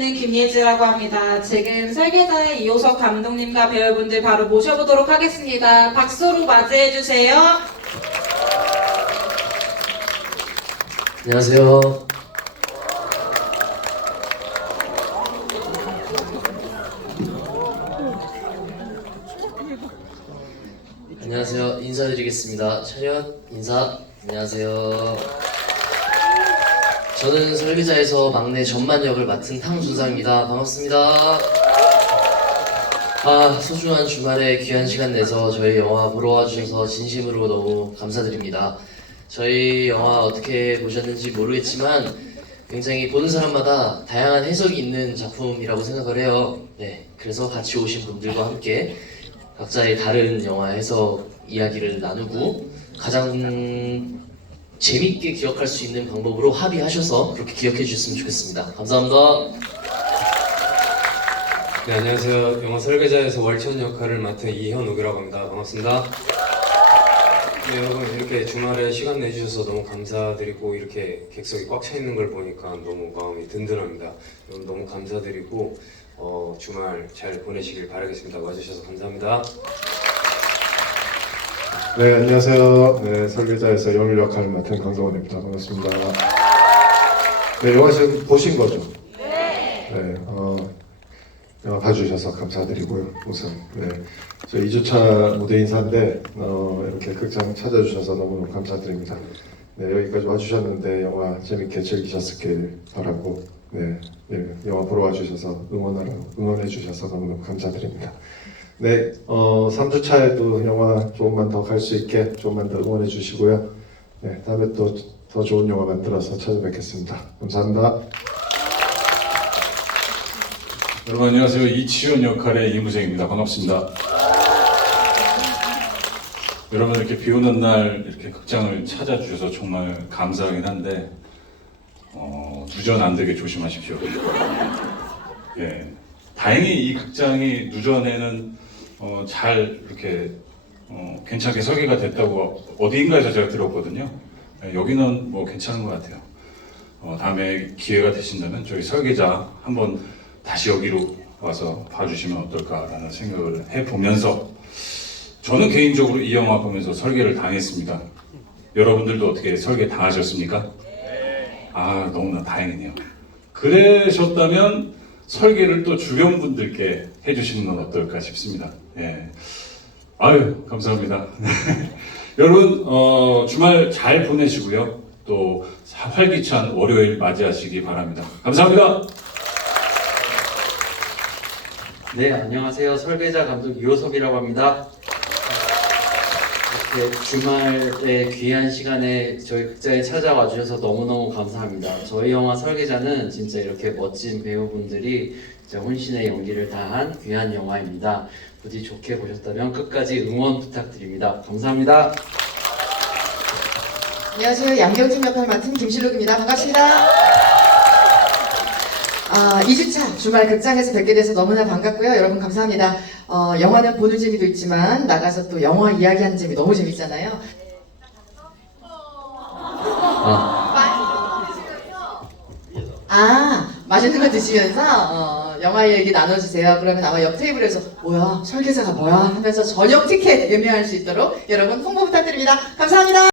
있는 김예지라고 합니다. 지금 설계자의 이호석 감독님과 배우분들 바로 모셔보도록 하겠습니다. 박수로 맞이해주세요. 안녕하세요. 안녕하세요. 인사드리겠습니다. 차렷 인사. 안녕하세요. 저는 설계자에서 막내 전만 역을 맡은 탕준상입니다. 반갑습니다. 아, 소중한 주말에 귀한 시간 내서 저희 영화 보러 와주셔서 진심으로 너무 감사드립니다. 저희 영화 어떻게 보셨는지 모르겠지만 굉장히 보는 사람마다 다양한 해석이 있는 작품이라고 생각을 해요. 네, 그래서 같이 오신 분들과 함께 각자의 다른 영화 해석 이야기를 나누고 가장 재밌게 기억할 수 있는 방법으로 합의하셔서 그렇게 기억해 주셨으면 좋겠습니다. 감사합니다. 네, 안녕하세요. 영화 설계자에서 월천 역할을 맡은 이현욱이라고 합니다. 반갑습니다. 네, 여러분 이렇게 주말에 시간 내주셔서 너무 감사드리고 이렇게 객석이 꽉 차 있는 걸 보니까 너무 마음이 든든합니다. 여러분 너무 감사드리고 어, 주말 잘 보내시길 바라겠습니다. 와주셔서 감사합니다. 네, 안녕하세요. 네, 설계자에서 영일 역할을 맡은 강성원입니다. 반갑습니다. 네, 영화 지금 보신 거죠? 네. 네, 어, 영화 봐주셔서 감사드리고요. 우선, 네. 저 2주차 무대 인사인데, 어, 이렇게 극장 찾아주셔서 너무너무 감사드립니다. 네, 여기까지 와주셨는데, 영화 재밌게 즐기셨길 바라고, 네, 네, 영화 보러 와주셔서 응원하러, 응원해주셔서 너무너무 감사드립니다. 네, 어, 3주차에도 영화 조금만 더 갈 수 있게 조금만 더 응원해 주시고요. 네, 다음에 또 더 좋은 영화 만들어서 찾아뵙겠습니다. 감사합니다. 여러분 안녕하세요. 이치현 역할의 이무정입니다. 반갑습니다. 여러분 이렇게 비 오는 날 이렇게 극장을 찾아주셔서 정말 감사하긴 한데 어, 누전 안 되게 조심하십시오. 예, 다행히 이 극장이 누전에는 어, 잘 이렇게 어, 괜찮게 설계가 됐다고 어디인가에서 제가 들었거든요. 예, 여기는 뭐 괜찮은 것 같아요. 어, 다음에 기회가 되신다면 저희 설계자 한번 다시 여기로 와서 봐주시면 어떨까라는 생각을 해보면서 저는 개인적으로 이 영화 보면서 설계를 당했습니다. 여러분들도 어떻게 설계 당하셨습니까? 아 너무나 다행이네요. 그러셨다면 설계를 또 주변 분들께 해주시는 건 어떨까 싶습니다. 예. 아유 감사합니다. 여러분 어, 주말 잘 보내시고요. 또 활기찬 월요일 맞이하시기 바랍니다. 감사합니다. 네, 안녕하세요. 설계자 감독 이호섭이라고 합니다. 이렇게 주말에 귀한 시간에 저희 극장에 찾아와 주셔서 너무너무 감사합니다. 저희 영화 설계자는 진짜 이렇게 멋진 배우분들이 진짜 혼신의 연기를 다한 귀한 영화입니다. 부디 좋게 보셨다면 끝까지 응원 부탁드립니다. 감사합니다. 안녕하세요. 양경진 역할 맡은 김실록입니다. 반갑습니다. 아, 2주차 주말 극장에서 뵙게 돼서 너무나 반갑고요. 여러분 감사합니다. 어, 영화는 보는 재미도 있지만 나가서 또 영화 이야기하는 재미 너무 재밌잖아요. 아, 아, 맛있는 거 드시면서 어, 영화 얘기 나눠주세요. 그러면 아마 옆 테이블에서 뭐야 설계자가 뭐야 하면서 저녁 티켓 예매할 수 있도록 여러분 홍보 부탁드립니다. 감사합니다.